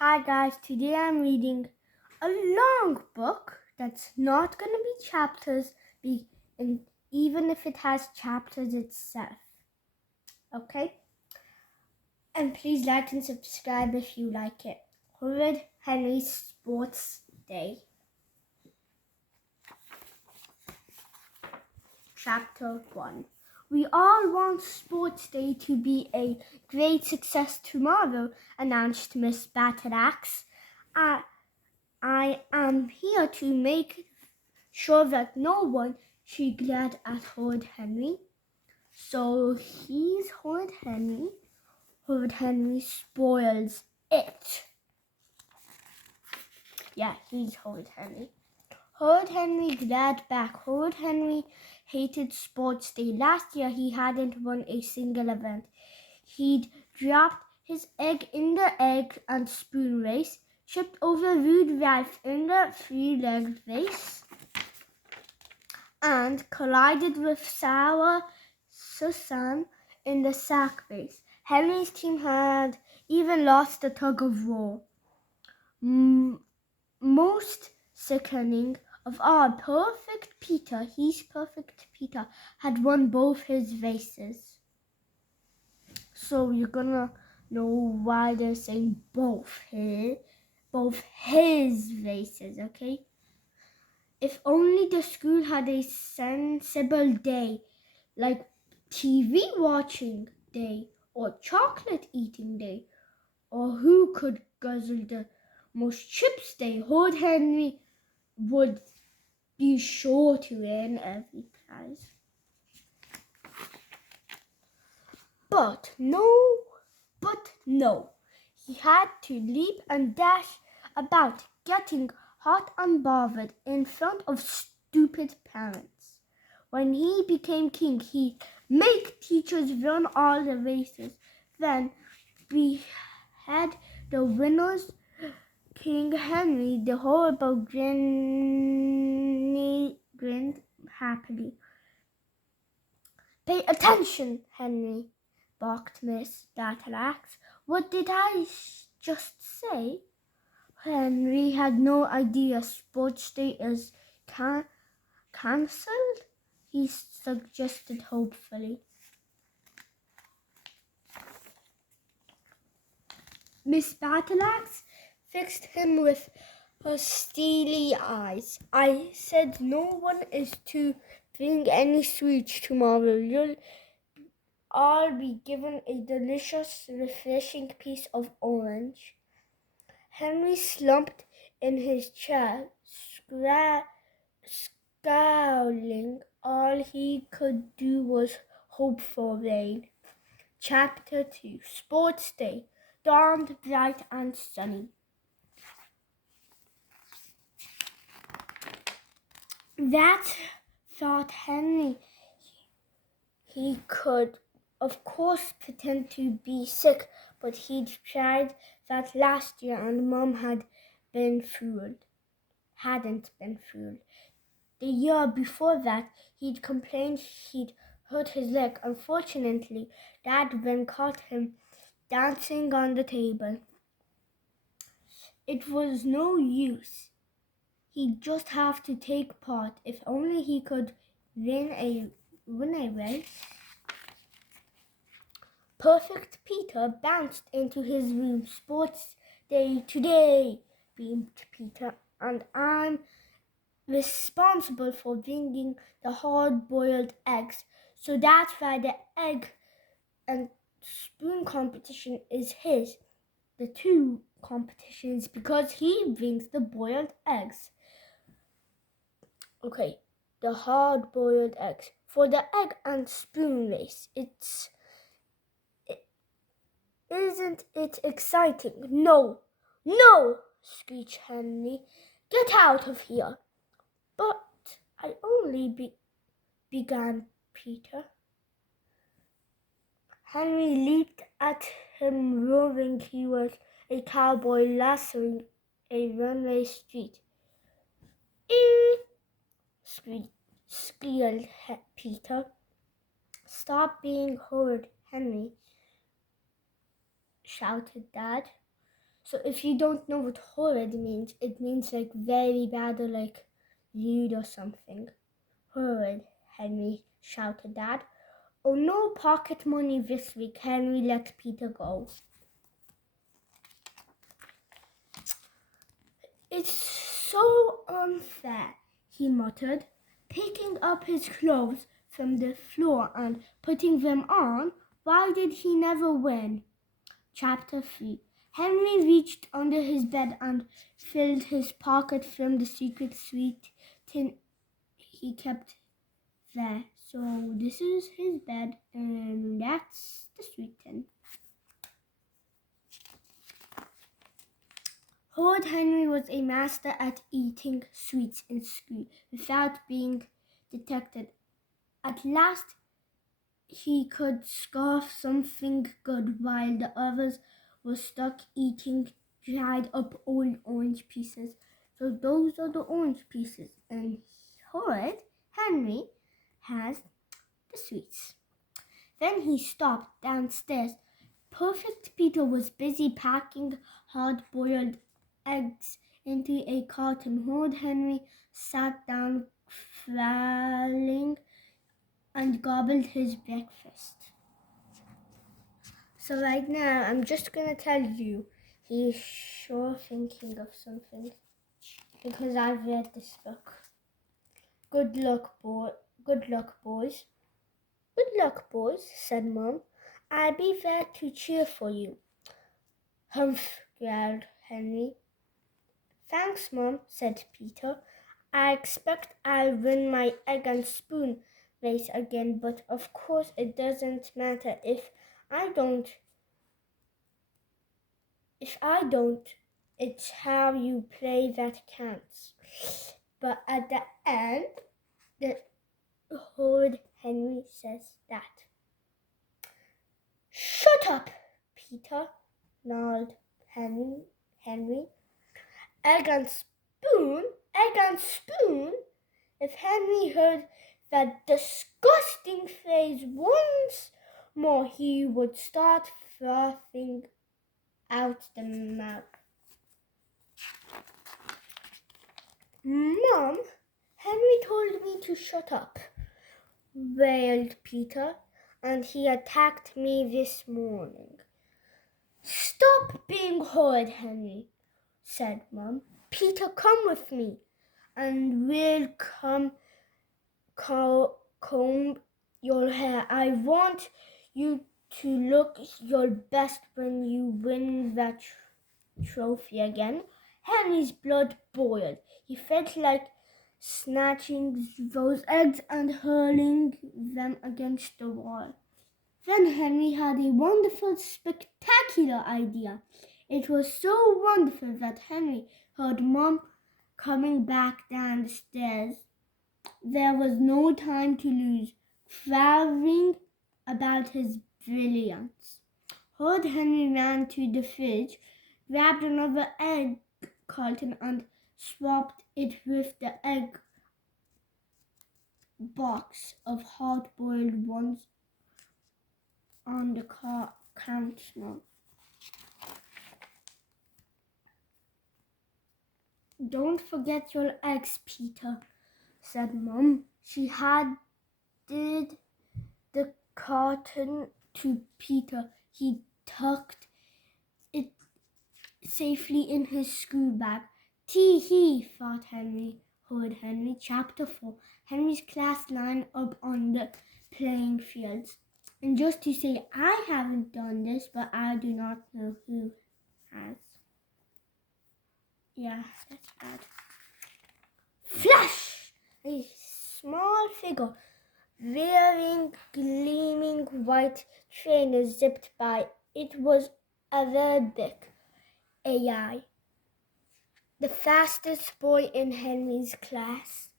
Hi guys, today I'm reading a long book that's not going to be chapters, even if it has chapters itself. Okay? And please like and subscribe if you like it. Horrid Henry's Sports Day. Chapter 1. We all want Sports Day to be a great success tomorrow, announced Miss Batteraxe. I am here to make sure that no one, she glared at Horrid Henry. So he's Horrid Henry. Horrid Henry spoils it. Yeah, he's Horrid Henry. Horrid Henry glared back. Horrid Henry hated Sports Day. Last year he hadn't won a single event. He'd dropped his egg in the egg and spoon race, tripped over Rude Ralph in the three-legged race, and collided with Sour Susan in the sack race. Henry's team had even lost the tug of war. Most sickening of all, Perfect Peter had won both his races. So you're gonna know why they're saying both his races, okay? If only the school had a sensible day, like TV watching day or chocolate eating day, or who could guzzle the most chips day, Horrid Henry would be sure to win every prize. But no, he had to leap and dash about, getting hot and bothered in front of stupid parents. When he became king, he'd make teachers run all the races. Then we had the winners. King Henry the Horrible grinned happily. "Pay attention, Henry," barked Miss Batteraxe. "What did I just say?" Henry had no idea Sports Day is cancelled. He suggested hopefully. Miss Batteraxe fixed him with her steely eyes. "I said no one is to bring any sweets tomorrow. You'll all be given a delicious, refreshing piece of orange." Henry slumped in his chair, scowling. All he could do was hope for rain. Chapter 2. Sports Day dawned bright and sunny. That thought Henry. He could, of course, pretend to be sick, but he'd tried that last year and Mom hadn't been fooled. The year before that, he'd complained he'd hurt his leg. Unfortunately, Dad then caught him dancing on the table. It was no use. He'd just have to take part. If only he could win a race. Perfect Peter bounced into his room. "Sports Day today," beamed Peter, "and I'm responsible for bringing the hard-boiled eggs. So that's why the egg and spoon competition is his. The two competitions because he brings the boiled eggs." Okay, the hard-boiled eggs. For the egg and spoon race, isn't it exciting? No, screeched Henry. "Get out of here." "But I only began Peter. Henry leaped at him, roaring he was a cowboy lassoing a runway street. Squealed Peter. "Stop being horrid, Henry," shouted Dad. So if you don't know what horrid means, it means like very bad or like lewd or something. Horrid, Henry shouted Dad. Oh, no pocket money this week. Henry let Peter go. It's so unfair, he muttered, picking up his clothes from the floor and putting them on. Why did he never win? Chapter 3. Henry reached under his bed and filled his pocket from the secret sweet tin he kept there. So this is his bed and that's the sweet tin. Horrid Henry was a master at eating sweets in school without being detected. At last, he could scarf something good while the others were stuck eating dried up old orange pieces. So those are the orange pieces, and Horrid Henry has the sweets. Then he stopped downstairs. Perfect Peter was busy packing hard-boiled eggs into a carton. Horrid Henry sat down frowning and gobbled his breakfast. So right now, I'm just going to tell you, he's sure thinking of something because I've read this book. Good luck, boys. Good luck, boys, said Mom. I'll be there to cheer for you. Humph, growled Henry. Thanks, Mom, said Peter. I expect I'll win my egg and spoon race again, but of course it doesn't matter if I don't. It's how you play that counts. But at the end, the Horrid Henry says that. Shut up, Peter, snarled Henry. Egg and spoon? If Henry heard that disgusting phrase once more, he would start frothing out the mouth. Mom, Henry told me to shut up, wailed Peter, and he attacked me this morning. Stop being horrid, Henry, said Mom. Peter, come with me, and we'll comb your hair. I want you to look your best when you win that trophy again. Henry's blood boiled. He felt like snatching those eggs and hurling them against the wall. Then Henry had a wonderful, spectacular idea. It was so wonderful that Henry heard Mom coming back down the stairs. There was no time to lose, crowing about his brilliance. Horrid Henry ran to the fridge, grabbed another egg carton and swapped it with the egg box of hard-boiled ones on the counter. Don't forget your eggs, Peter, said Mom. She handed the carton to Peter. He tucked it safely in his school bag. Tee-hee, thought Horrid Henry. Chapter 4. Henry's class lined up on the playing fields. And just to say, I haven't done this, but I do not know who has. Yeah, that's bad. Flash! A small figure wearing gleaming white trainers zipped by. It was Arabic AI, the fastest boy in Henry's class.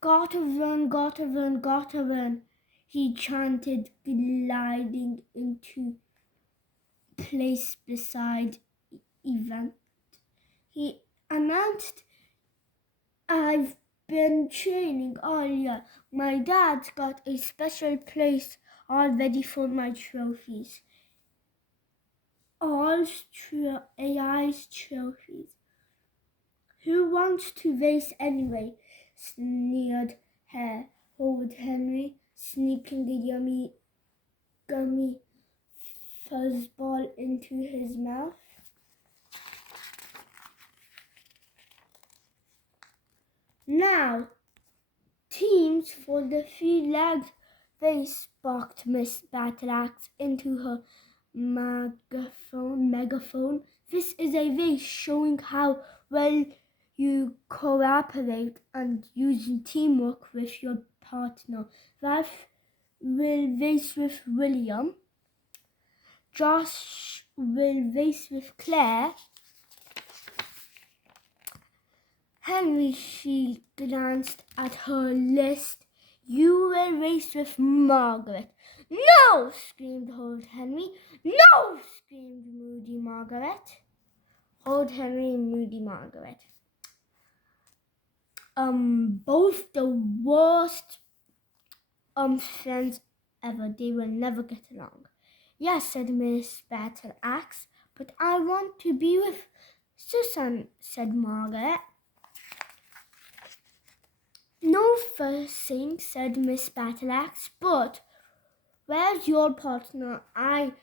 Gotta run, gotta run, gotta run, he chanted, gliding into place beside Evan. He announced, I've been training all year. My dad's got a special place all ready for my trophies. AI's trophies. Who wants to race anyway? Sneered Horrid Henry, sneaking a yummy gummy fuzzball into his mouth. Now, teams for the three-legged race, barked Miss Battleaxe into her megaphone. This is a race showing how well you cooperate and using teamwork with your partner. Ralph will race with William. Josh will race with Claire. Henry, she glanced at her list. You will race with Margaret. No! Screamed Horrid Henry. No! Screamed Moody Margaret. Horrid Henry and Moody Margaret. Both the worst friends ever. They will never get along. Yes, said Miss Battleaxe, but I want to be with Susan, said Margaret. No fussing, said Miss Battleaxe, but where's your partner? I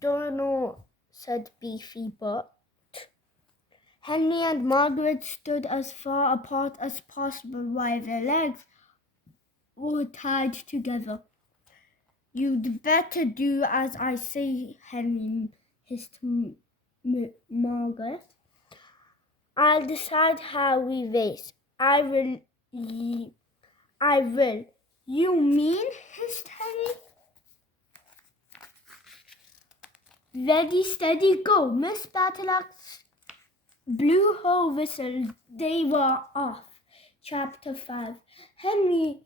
don't know, said Beefy Butt. Henry and Margaret stood as far apart as possible while their legs were tied together. You'd better do as I say, Henry hissed Margaret. I'll decide how we race. I will. You mean? Hissed Henry. Ready, steady, go. Miss Battleaxe blew her whistle. They were off. Chapter 5. Henry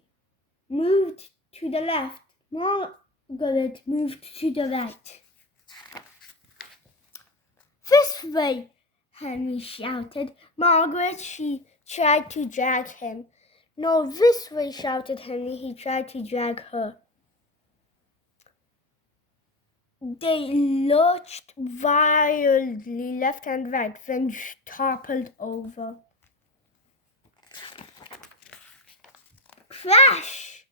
moved to the left. Margaret moved to the right. This way, Henry shouted. Margaret, she tried to drag him. No, this way, shouted Henry. He tried to drag her. They lurched wildly left and right, then toppled over. Crash!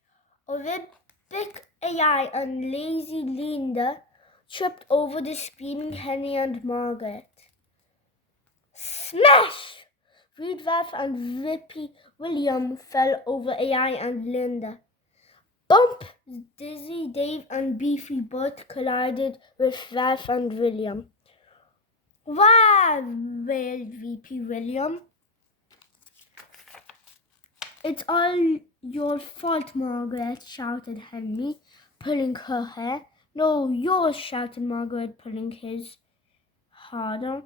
Olympic AI and lazy Linda tripped over the screaming Henry and Margaret. Smash! Rude Ralph and Rippy William fell over AI and Linda. Bump! Dizzy Dave and Beefy Butt collided with Ralph and William. Wow! Wailed Rippy William. It's all your fault, Margaret, shouted Henry, pulling her hair. No, yours, shouted Margaret, pulling his harder.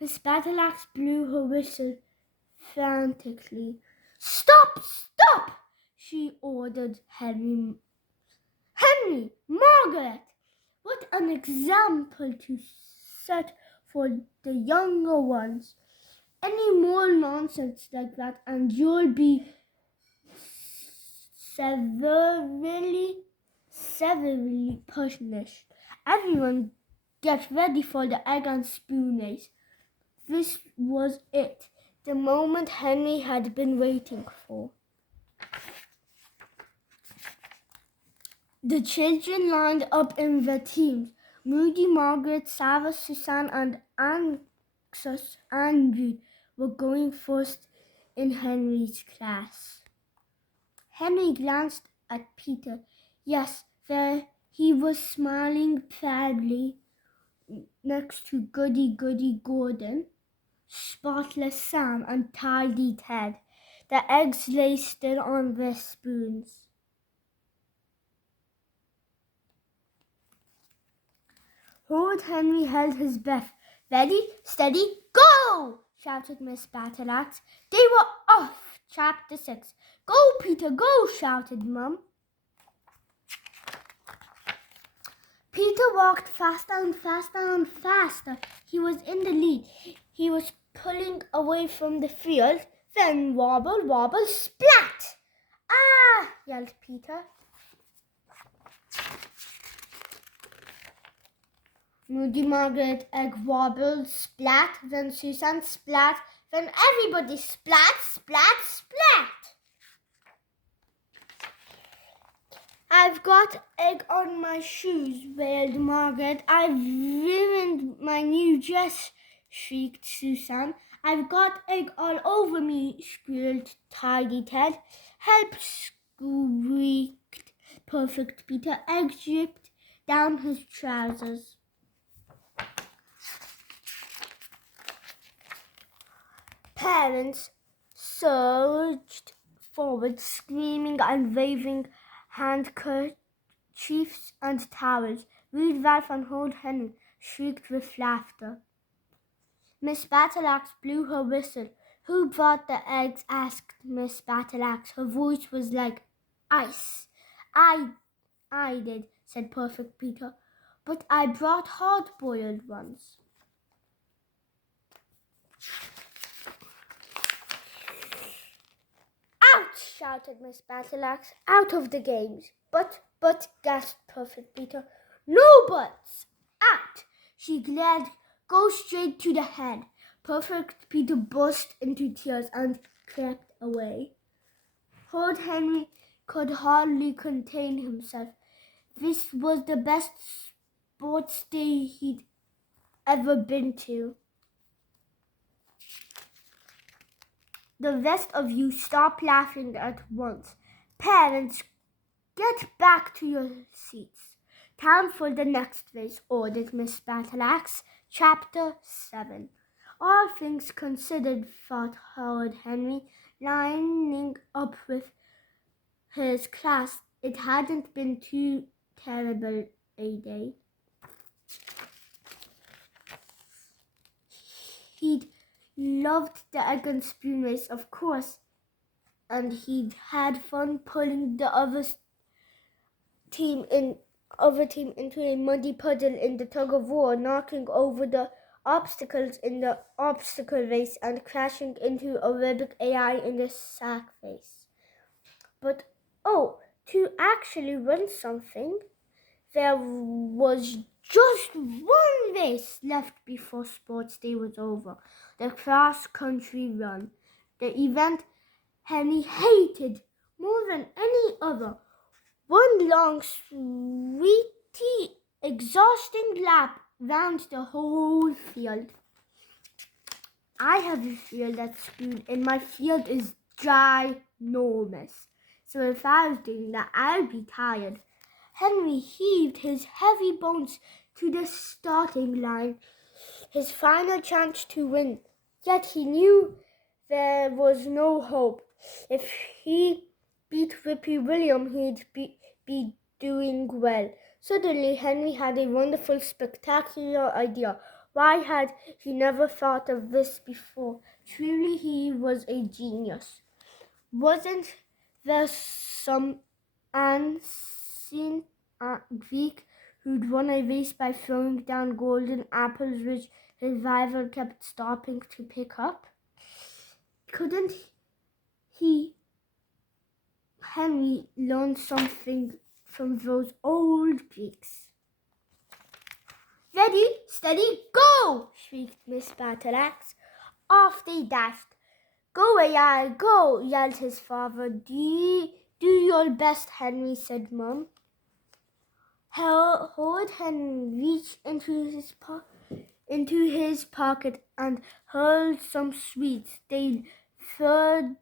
Miss Battleaxe blew her whistle frantically. Stop! Stop! She ordered Henry. Henry! Margaret! What an example to set for the younger ones. Any more nonsense like that and you'll be severely punished. Everyone get ready for the egg and spoon race. This was it, the moment Henry had been waiting for. The children lined up in their teams. Moody, Margaret, Sarah, Susan, and anxious Andrew were going first in Henry's class. Henry glanced at Peter. Yes, there he was smiling proudly next to Goody Gordon, Spotless Sam, and Tidy Ted. The eggs lay still on their spoons. Horrid Henry held his breath. Ready, steady, go! Shouted Miss Battleaxe. They were off. Chapter 6. Go, Peter, go! Shouted Mum. Peter walked faster and faster and faster. He was in the lead. He was pulling away from the field. Then wobble, wobble, splat! Ah! Yelled Peter. Moody Margaret, egg wobbled, splat, then Susan splat, then everybody splat, splat, splat. I've got egg on my shoes, wailed Margaret. I've ruined my new dress, shrieked Susan. I've got egg all over me, squealed Tidy Ted. Help, squeaked Perfect Peter. Egg dripped down his trousers. Parents surged forward, screaming and waving handkerchiefs and towels. Rude Ralph and Horrid Henry shrieked with laughter. Miss Battleaxe blew her whistle. Who brought the eggs? Asked Miss Battleaxe. Her voice was like ice. I did, said Perfect Peter, but I brought hard-boiled ones. Out, shouted Miss Battleaxe. Out of the games. But, gasped Perfect Peter. No buts! Out! She glared. Go straight to the head. Perfect Peter burst into tears and crept away. Horrid Henry could hardly contain himself. This was the best sports day he'd ever been to. The rest of you stop laughing at once. Parents, get back to your seats. Time for the next race, ordered Miss Battleaxe. Chapter 7. All things considered, thought Horrid Henry, lining up with his class. It hadn't been too terrible a day. He'd loved the egg and spoon race, of course, and he'd had fun pulling the other team into a muddy puddle in the tug-of-war, knocking over the obstacles in the obstacle race, and crashing into a Arabic AI in the sack race. But, to actually win something, there was just one race left before sports day was over. The cross-country run. The event Henry hated more than any other. One long, sweaty, exhausting lap round the whole field. I have a field at school, and my field is ginormous. So if I was doing that, I'd be tired. Henry heaved his heavy bones to the starting line, his final chance to win. Yet he knew there was no hope. If he beat Whippy William, he'd be doing well. Suddenly, Henry had a wonderful, spectacular idea. Why had he never thought of this before? Truly, he was a genius. Wasn't there some ancient Greek who'd won a race by throwing down golden apples which his rival kept stopping to pick up? Couldn't Henry learn something from those old Greeks? Ready, steady, go! Shrieked Miss Battleaxe. Off they dashed. Go, AI, go! Yelled his father. Do your best, Henry, said Mum. Horrid Henry reached into his pocket and hurled some sweets. They thudded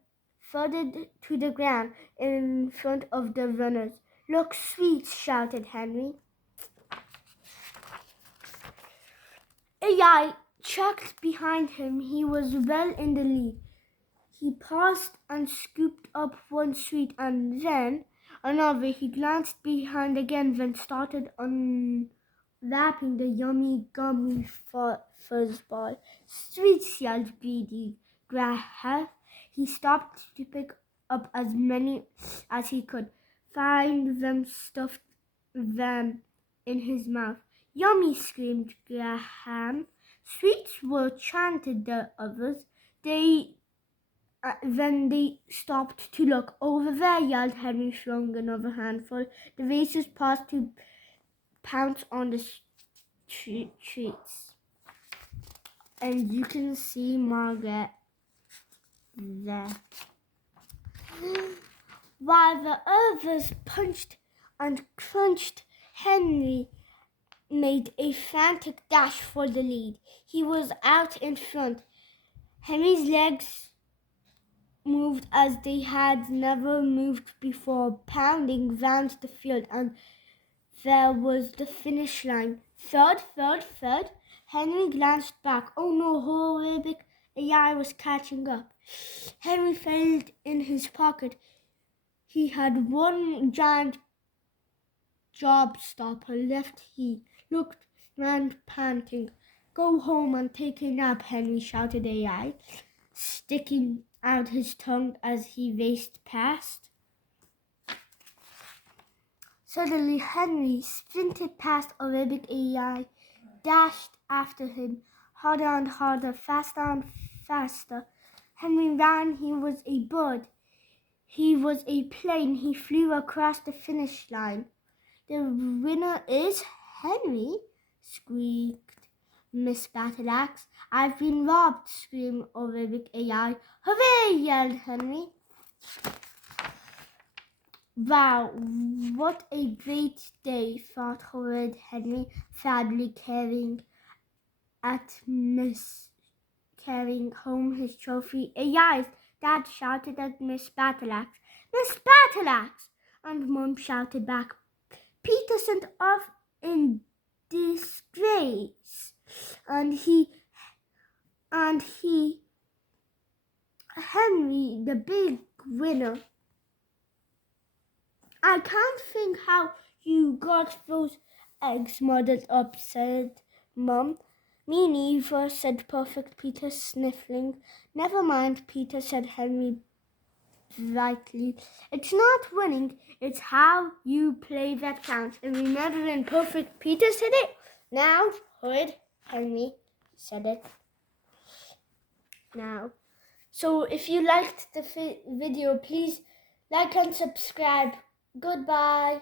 to the ground in front of the runners. Look, sweets, shouted Henry. AI chucked behind him. He was well in the lead. He paused and scooped up one sweet and then another. He glanced behind again, then started unwrapping the yummy gummy fuzzball. Sweets, yelled greedy Graham. He stopped to pick up as many as he could, find them, stuffed them in his mouth. Yummy, screamed Graham. Sweets were, chanted the others. Then they stopped to look. Over there, yelled Henry, throwing another handful. The racers paused to pounce on the treats. And you can see Margaret there. While the others punched and crunched, Henry made a frantic dash for the lead. He was out in front. Henry's legs moved as they had never moved before, pounding round the field, and there was the finish line. Third. Henry glanced back. Oh no, horrific AI was catching up. Henry felt in his pocket. He had one giant job stopper left. He looked round, panting. Go home and take a nap, Henry, shouted AI, sticking out his tongue as he raced past. Suddenly, Henry sprinted past Arabic AI, dashed after him, harder and harder, faster and faster. Henry ran. He was a bird. He was a plane. He flew across the finish line. The winner is Henry, squeaked Miss Battleaxe. I've been robbed, screamed Arabic AI. Hooray, yelled Henry. Wow, what a great day, thought Horrid Henry, sadly carrying home his trophy. AI's dad shouted at Miss Battleaxe. Miss Battleaxe! And Mom shouted back, Peter sent off in disgrace. And Henry, the big winner. I can't think how you got those eggs muddled up, said Mum. Me neither, said Perfect Peter, sniffling. Never mind, Peter, said Henry brightly. It's not winning, it's how you play that counts. And remember when Perfect Peter said it? Now, Horrid Henry said it. Now. So if you liked the video, please like and subscribe. Goodbye.